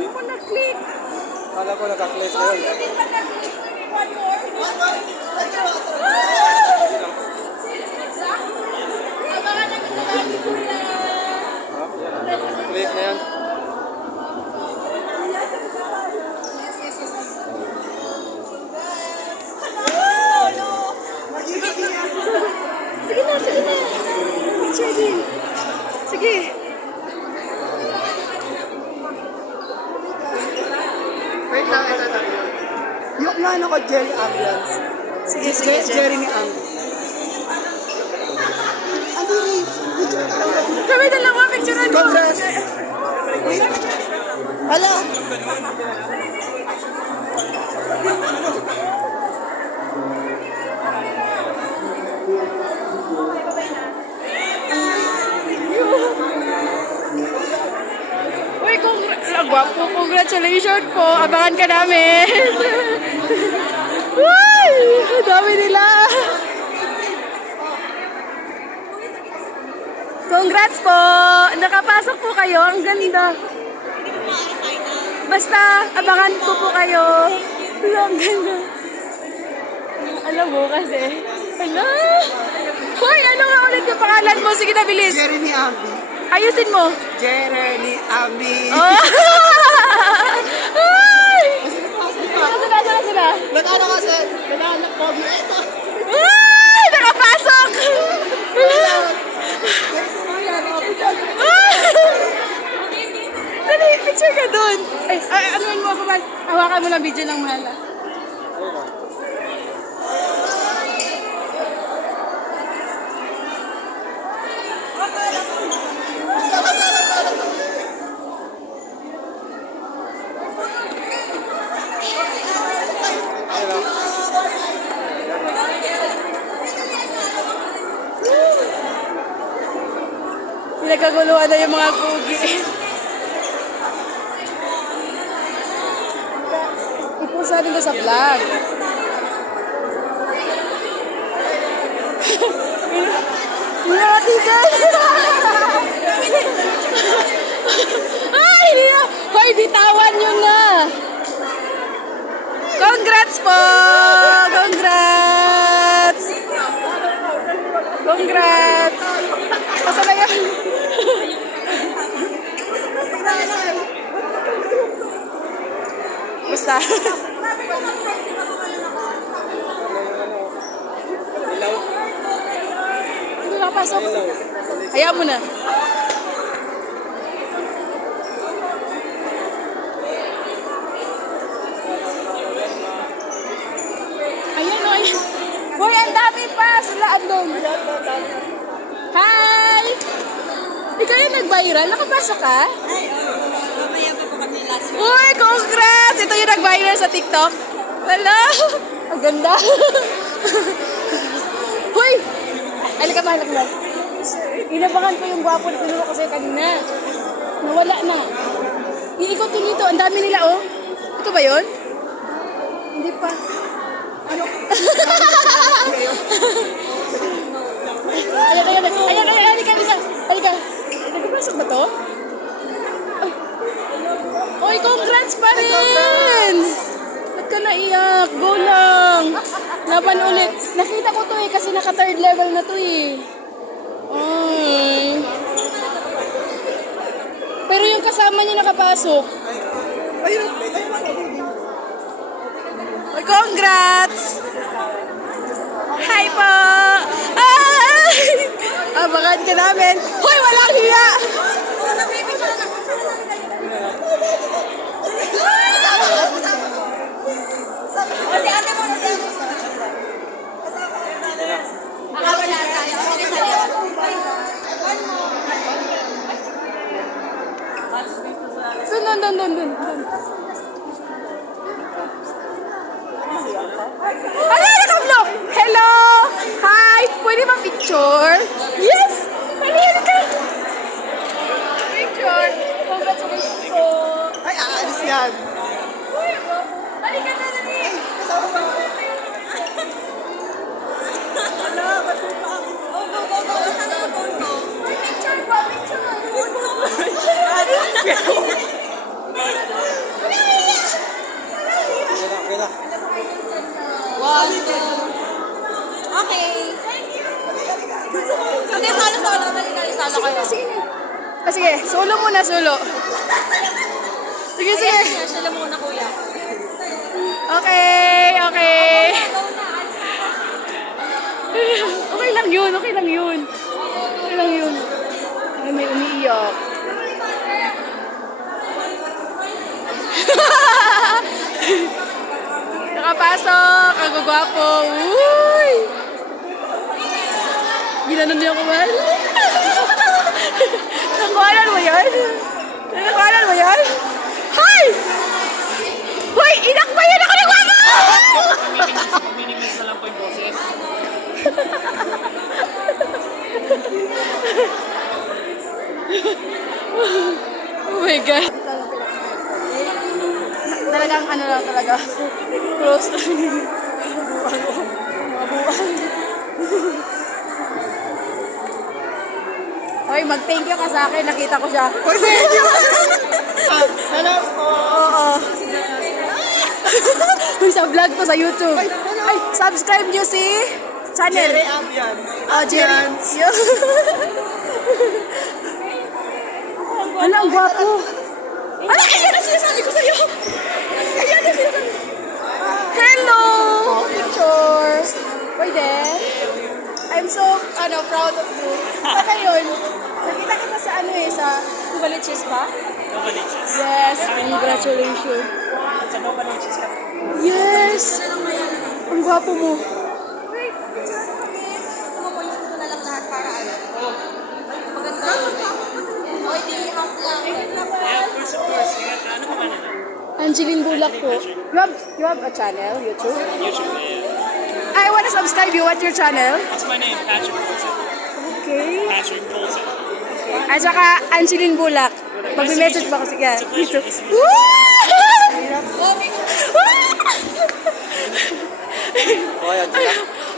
Hindi mo na-click. Kala ko naka-click na Sorry, yun. hindi pa na-click. One more. Abangan ang ginagawa ko na. Click na yan. Sige na, sige na. Picture din. Sige. Wait lang, ito. Yung ano ko, Jerry Ambiance. Sige, sige, Jeremy Ambiance. Ano rin? Kami dalawa, picturean mo. Congrats! Wait. Hala! Uy, gwapo, congratulations po. Abangan ka namin. Uy, dami nila. Congrats po. Nakapasok po kayo. Ang ganda. Basta, abangan ko po kayo. Ang ganda. Alam mo kasi. Hala. Hoy, ano nga ulit yung pangalan mo? Sige na, bilis. Jeremy Ambi. Ayusin mo. Jeremy Ambi. Oh! Ay! Nasaan sila? Nag-ano kasi? Nag-anak ko. Ito. Ay! Nakapasok! Dali, picture ka dun. Ay, anuin mo ako man. Hawakan mo na video ng mahal. Pinagkaguluhan na yung mga kugi. I-post natin ko sa vlog. Pinatigan! Ay, hindi na! Hoy, bitawan nyo na! Congrats po! Congrats! Congrats! Asa na yan? Basta. Hindi nakapasok. Hayaan mo na. Ayan o, ayan. Boy, ang dami pa. Sila andong. Hi! Ikaw yung nag-viral? Nakapasok ka? Mamaya pa po kami last week. Uy, congrats! Ito yung nag-viral sa TikTok. Wala! Ang ganda. Uy! Alika ba, alika ba? Inabangan ko yung gwapo na pinuno kasi kanina. Nawala na. Iikotin dito. Ang dami nila, oh. Ito ba yun? Hindi pa. Ano? Ayan, halika. Nagpapasok ba to? Oy, congrats pa rin! Ba't ka naiyak? Go lang! Laban ulit. Nakita ko to eh, kasi naka third level na to eh. Ay. Pero yung kasama niya nakapasok. Oy, congrats! Hi po! Ay! Abangan ka namin. Hoy, walang hiya! Kasi ate mo na siya. Akala na tayo. Sige, sali ako. Dun. Ay, naka-vlog! Hello! Hi! Pwede ba picture? Yes! Halika! Picture! Congratulations po! Ay, aalis yan. Uy! Halika na, dali! Go. Saan ang phone ko? Uy, picture pa! Picture! Phone ko. Ah, sige, solo muna, solo. Sige, sige. Siya lang muna, kuya. Okay, okay. Okay lang yun, okay lang yun. Okay lang yun. Ay, may umiiyak. Nakapasok, ang gagwapo. Uy! Ginanon niya ako man. Nakuhanan mo yan? Nakuhanan mo yan? Hoy! Hoy! Inakbayan ako ng gwapo! Minimize na lang po yung boses. Oh my God. Talagang ano lang talaga. Close lang. Hoy, mag-thank you ka sa akin. Nakita ko siya. Uy, thank you! Hello po! Oo. Sa vlog to sa YouTube. Ay, subscribe nyo si channel. Jerry Ambiance. Oh, Jerry. Ano, ang gwapo. Ano, kaya na sinasabi ko sa'yo. Kaya na sinasabi. Hello! Picture. Pwede? I'm so, proud of you. Saka yun, nakita kita sa sa Novaliches ba? Novaliches. Yes, congratulations. Sa Novaliches ka. Yes! Ang gwapo mo. Wait, picture mo kami. Sumupoint ko na lang lahat para ano. Maganda. O, hindi half lang. Yeah, of course. Ano pa man na? Angeline Bulak po. You have a channel, YouTube? YouTube, yeah. I wanna subscribe you. What's your channel? What's my name? Patrick Colton. Okay. Patrick Colton. At saka Angeline Bulak. Mag-message ba kasi ka? It's a pleasure.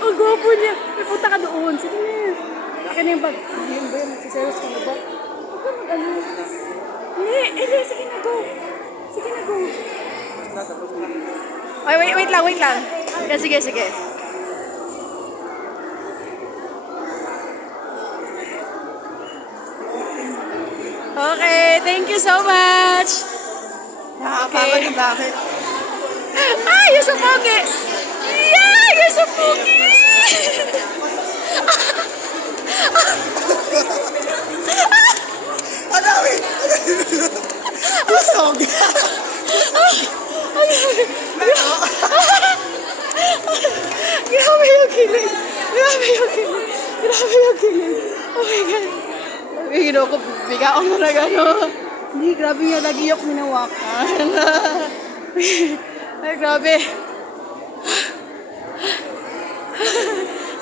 Ang gwapo niya. May punta ka doon. Sige na. Akin na yung bag. Yun ba yun? Nagsiselos ka na ba? Huwag ka mag-ano. Hindi. Sige na, go. Sige na, go. Ay, wait lang. Yeah, sige. Okay, thank you so much. Nakakapagod yung bakit. Ah, you're so pogi. Yeah, you're so pogi. Ang dami! Busog! Grabe yung kilig. Oh my God. Ay, ko, biga ako na gano. Hindi, grabe yung lagi yung minawakan. Ay, grabe.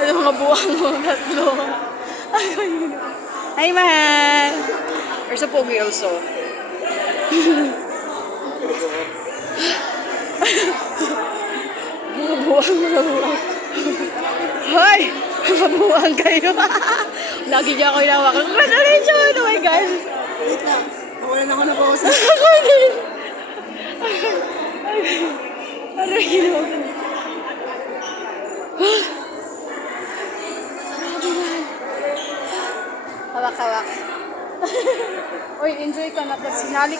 Ano mga buwang mo, tatlo. Hi, mahal. You're so pogi also. Mga buwang. Hoy! Mga buwang kayo. Lagi niya ako inawakan. Congratulations! Oh my God! Wait lang. Nawalan ako ng boses. Ako din! Ano yung ginawa ko? Hawak. Uy, enjoy ka na. Sinali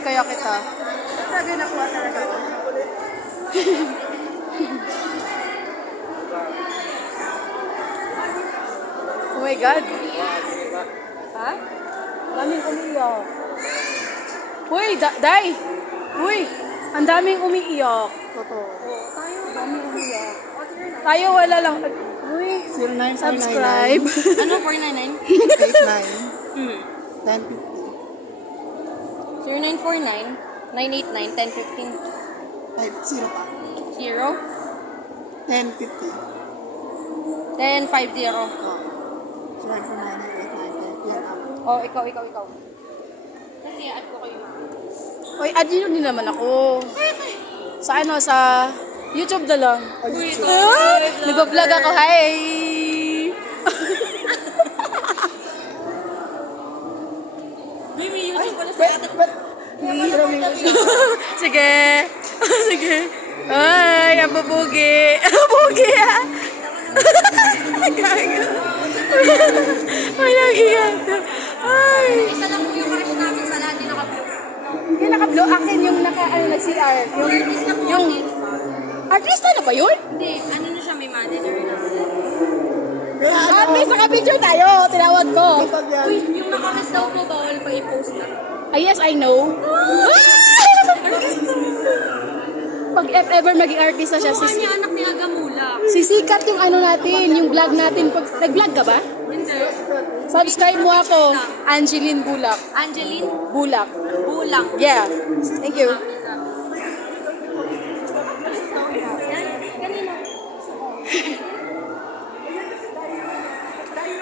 kaya kita. Talaga nakuha talaga ako. Oh my God. Ha? Daming umiiyak. Uy, Day! Uy, ang daming umiiyak. Totoo. Daming umiiyak. Tayo wala lang. Uy, 0949 subscribe. Ano, 499? 89 1050 0949 989 1015 0 pa 0 1050 1050. 0949 yan up. Oh, ikaw. Kasi add ko kayo. Uy, add nyo din naman ako. Sa YouTube na lang. Nag-vlog ako. Hi! May YouTube pala sa atin. Sige. Sige. Ay, ang babugi. Ang babugi ah. Gago. Ay, nagiyan. Ay! Isa lang po yung crush namin sa lahat yung naka-blue. Yung naka-blue, akin yung nag-CR. Artist na po yung, kasi. artista na ba yun? Hindi, ano na siya, may manager na. Kaya ano, Ate, saka picture tayo. Tinawag ko. kapag yan, Uy, yung naka-miss daw po, bawal pa i-post na. Yes, I know. Pag if ever maging artista siya, Mukha niya anak ni Aga Mulak. sisikat yung ano natin, yung vlog natin. Pag, nag-vlog ka ba? Hindi. Subscribe mo ako, Angeline Bulak. Angeline Bulak. Bulang. Yeah. Thank you. Kanina.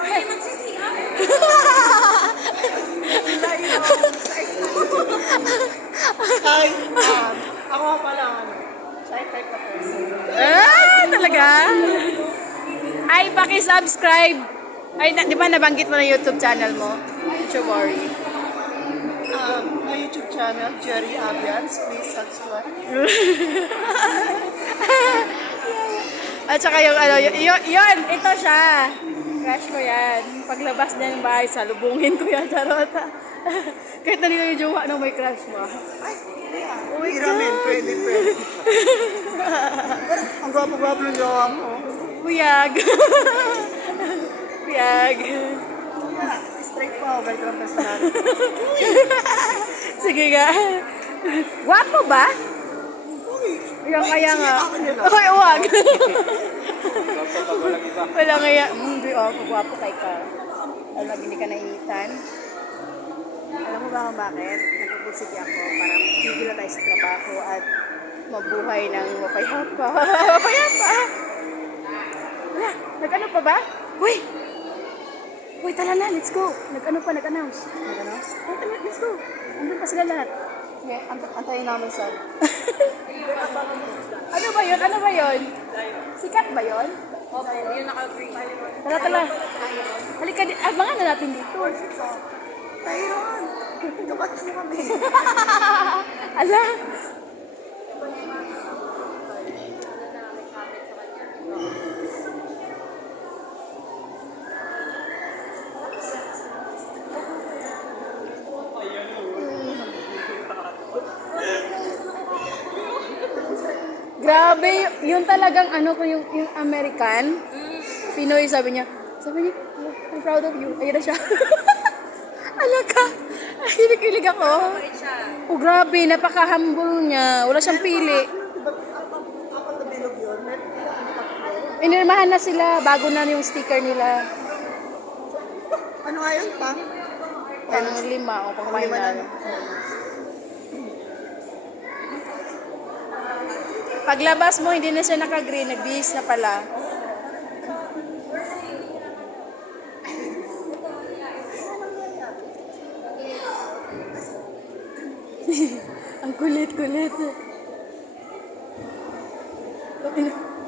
Ay, magsisihan. ay, ako nga pala, ano, shy type na person. Talaga? Ay, paki-subscribe. Ay, di ba nabanggit mo na YouTube channel mo? YouTube Ori. My YouTube channel, Jerry Abians, please subscribe. At saka yung ano, yun, ito siya. Crush ko yan. Paglabas niya ng bahay, salubungin ko yan, charota. Kahit nandito yung jowa nung may crush mo. Uy, ramen, pwede. Pero, ang gwapo-gwapo ng jowa mo. Kuyag. Kuyag. Straight po ako, ganito ang personality. Sige nga. Gwapo ba? Yung kaya nga. Hoy, uwag. Wala kaya. Hindi ako, gwapo kay ka. Alam, hindi ka nainitan. Alam mo ba kung bakit? Nagpupusig ako para hindi na tayo sa trabaho at mabuhay ng mapayapa. Mapayapa! Wala, nag-ano pa ba? Uy! Uy, tala na, let's go. Nag-ano pa, nag-announce. Nag-announce? Let's go. Andun pa sila lahat. Sige, antayin namin sa... Ano ba yun? Ano ba yun? Sikat ba yun? Opo, yung naka-green. Tala, tala. Halika, abangan na natin dito. Ayun! Kabatas mo kami. Ala. Grabe, yun talagang ano ko yung American. Pinoy, sabi niya, I'm proud of you. Ayun na siya. Alaka, kilig ako. Bait siya. Oh, grabe, napaka-humble niya. Wala siyang pili. Apat na bilog yun. Inirmahan na sila, bago na yung sticker nila. Ano nga yun, pang? Pang 5 o pang Lima na. final. Paglabas mo, hindi na siya naka-green, nag-bihis na pala. Ang kulit-kulit.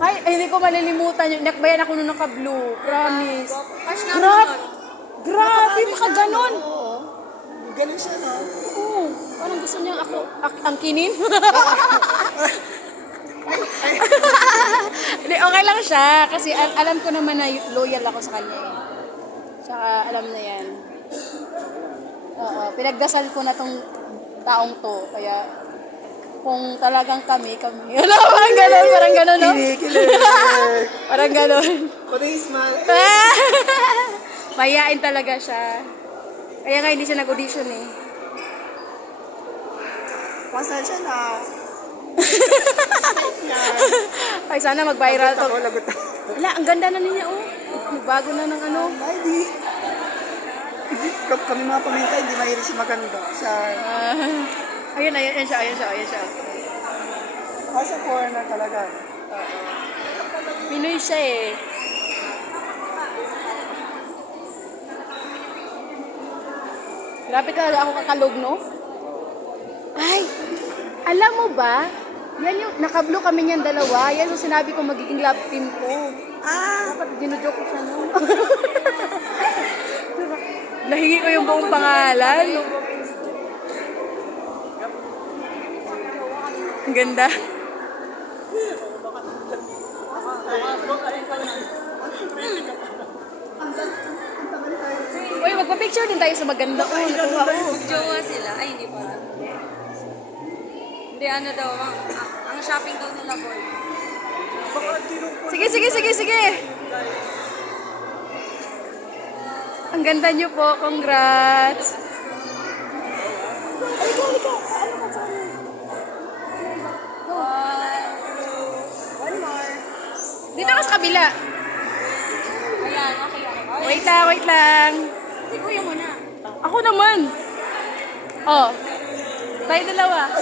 Ay, hindi ko malilimutan yun. Nakbayan ako nung naka-blue. Promise. Crush namin Grabe! yun. Grabe, baka ganon. Oo. Ganun siya, no? Oo. Parang gusto niya ako angkinin. Hindi, okay lang siya. Kasi alam ko naman na loyal ako sa kanya eh. Tsaka alam na yan. Oo, pinagdasal ko na tong taong to. Kaya kung talagang kami. Ano, parang ganon, no? Kinikilig. Parang ganon. Pati yung smile. Mayain talaga siya. Kaya nga hindi siya nag-audition eh. Pasensya na. Ay, sana mag-viral to. Ako, lagot ako. Wala, ang ganda na niya, oh. Bago na ng ano. Ay, di. Kami mga paminta, hindi mahilig sa maganda. Siya, Ayun siya. sa foreigner talaga. Pinoy siya eh. Grabe talaga ako kakalog, no? Ay, alam mo ba? Yan yung, naka-blue kami niyan dalawa. Yan yung sinabi ko magiging love team ko. Dapat ginujoke ko siya, no? Nahingi ko yung buong pangalan. Ang ganda. Uy, magpa-picture din tayo sa maganda. Oh, natuwa ko. Jowa sila. Ay, hindi pala. Hindi, ano daw, ang shopping daw nila, boy. Sige, sige, sige, sige. Ang ganda niyo po. Congrats. Halika, halika. Ano ka sa amin? One more. Dito ka sa kabila. Ayan, okay, okay. Wait lang, wait lang. Si kuya muna. Ako naman. Oh. Tayo dalawa. 1,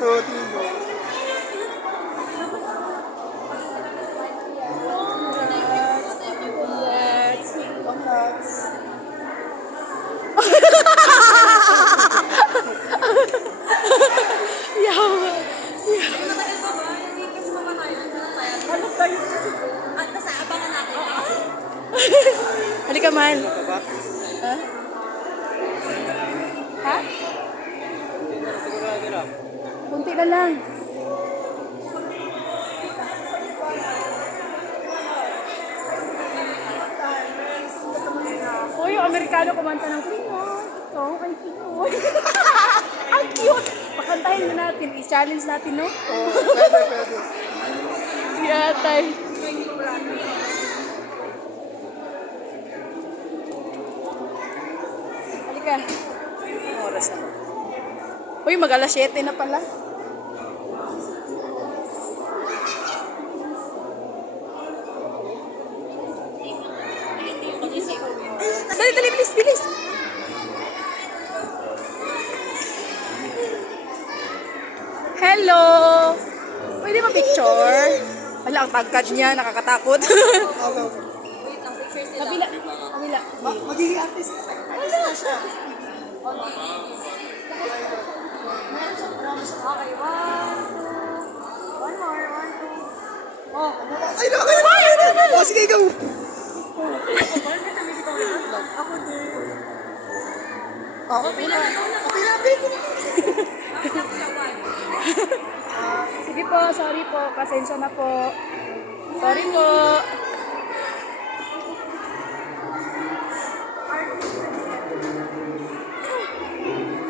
2, 3, go. Congrats. Congrats. Yawa. Matagal pa ba? Weekends pa ba tayo? Ano tayo? At nasa abangan natin. Halika, man. Ha? Ha? Kunti na lang. Uy, yung Amerikano kumanta ng Pinoy. Oo, kay Pinoy. Ang cute! Pakantahin na natin. I-challenge natin, no? Oh, pwede, pwede. Si Atay. Halika. Anong oras na? Uy, mag-alas 7 na pala. Dali, dali, bilis, bilis. Hello! Pwede ma-picture? Wala, ang tagkad niya, nakakatakot. Wait lang, picture sila. Kabila, kabila. Magiging artist. Artist na siya. Okay, 1, 2. One more, 1, 2. Oh, Ay, no, ay, no. Oh, sige, go. ako din. Ako, pila. Pila, pila. Sige po, sorry po. Pasensya na po. Sorry po.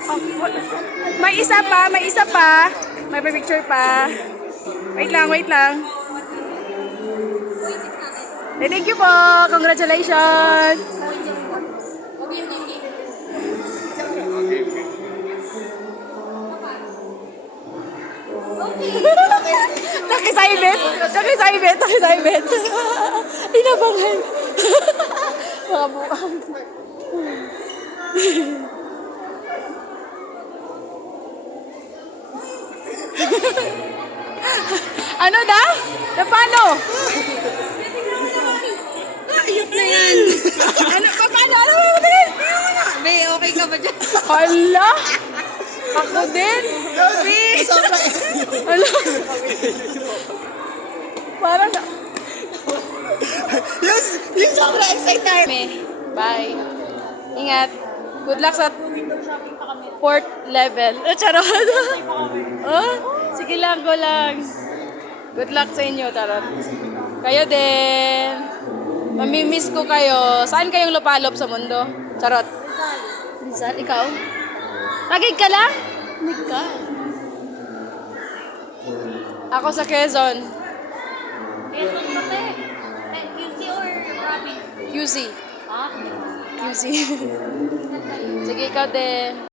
Oh, may isa pa, may isa pa. May picture pa. Wait lang, wait lang. Thank you po. Congratulations. Okay, hindi. Nakisaibet. Nakisaibet. Nakisaibet. Inabangan. Mga buang. Ano daw? Na paano? Ayop na yan. Ano? Paano? Ano? Tingin? Be, okay ka ba dyan? Hala? Ako din? Sobra. Hala? Parang na... Yung sobra excited. Bye. Ingat. Good luck sa fourth level. Charot. Oh, sige lang, go lang. Good luck sa inyo, charot. Kayo din. Mamimiss ko kayo. Saan kayong lupalop sa mundo? Charot. Rizal, ikaw? Tagig ka lang? Nika. Ako sa Quezon. Quezon pa ba eh? QC or province? QC. Ha? QC. Sige, ikaw din.